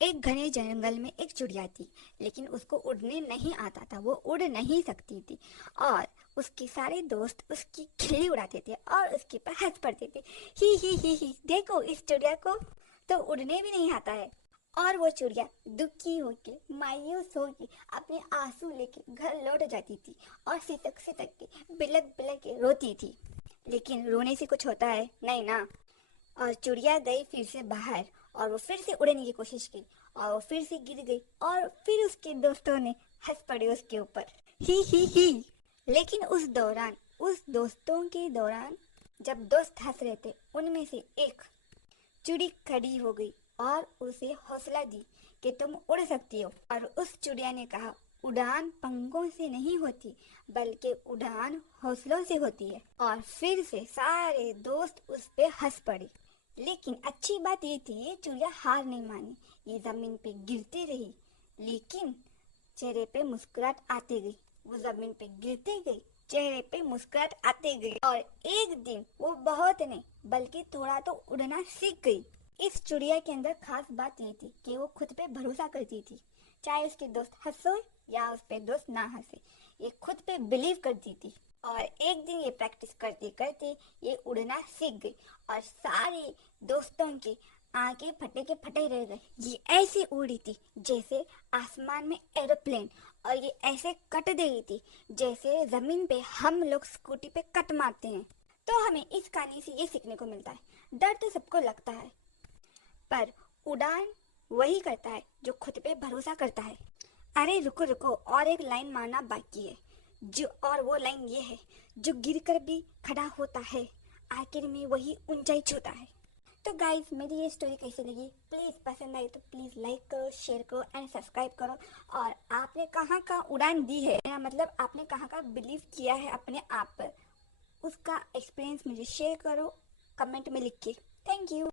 एक घने जंगल में एक चिड़िया थी, लेकिन उसको उड़ने नहीं आता था। वो उड़ नहीं सकती थी और उसके सारे दोस्त उसकी खिल्ली उड़ाते थे और उसके पर हंस पड़ते थे। ही देखो इस चिड़िया को तो उड़ने भी नहीं आता है। और वो चिड़िया दुखी होके मायूस होके अपने आंसू लेके घर लौट जाती थी और सिसक सिसक के बिलक बिलक के रोती थी। लेकिन रोने से कुछ होता है नहीं ना। और चिड़िया गई फिर से बाहर और वो फिर से उड़ने की कोशिश की और वो फिर से गिर गई और फिर उसके दोस्तों ने हंस पड़े उसके ऊपर। ही लेकिन उस दोस्तों के दौरान जब दोस्त हंस रहे थे उनमें से एक चिड़ी खड़ी हो गई और उसे हौसला दी कि तुम उड़ सकती हो। और उस चिड़िया ने कहा, उड़ान पंखों से नहीं होती बल्कि उड़ान हौसलों से होती है। और फिर से सारे दोस्त उस पे हंस पड़े। लेकिन अच्छी बात ये थी, ये चिड़िया हार नहीं मानी। ये जमीन पे गिरती रही लेकिन चेहरे पे मुस्कुराहट आती गई। वो जमीन पे गिरती गई, चेहरे पे मुस्कुराहट आती गई और एक दिन वो बहुत नहीं बल्कि थोड़ा तो उड़ना सीख गई। इस चिड़िया के अंदर खास बात ये थी कि वो खुद पे भरोसा करती थी। चाहे उसके दोस्त हंसो या उस पे दोस्त ना हंसे, ये खुद पे बिलीव करती थी। और एक दिन ये प्रैक्टिस करते करते ये उड़ना सीख गई और सारे दोस्तों के आंखें फटे के फटे रह गए। ये ऐसे उड़ी थी जैसे आसमान में एरोप्लेन और ये ऐसे कट रही थी जैसे जमीन पे हम लोग स्कूटी पे कट मारते हैं। तो हमें इस कहानी से ये सीखने को मिलता है, डर तो सबको लगता है पर उड़ान वही करता है जो खुद पे भरोसा करता है। अरे रुको रुको, और एक लाइन मारना बाकी है। और वो लाइन ये है, जो गिरकर भी खड़ा होता है आखिर में वही ऊंचाई छूता है। तो गाइज मेरी ये स्टोरी कैसी लगी, प्लीज़ पसंद आई तो प्लीज़ लाइक करो, शेयर करो एंड सब्सक्राइब करो। और आपने कहाँ का उड़ान दी है, मतलब आपने कहाँ का बिलीव किया है अपने आप पर, उसका एक्सपीरियंस मुझे शेयर करो कमेंट में लिख के। Thank you.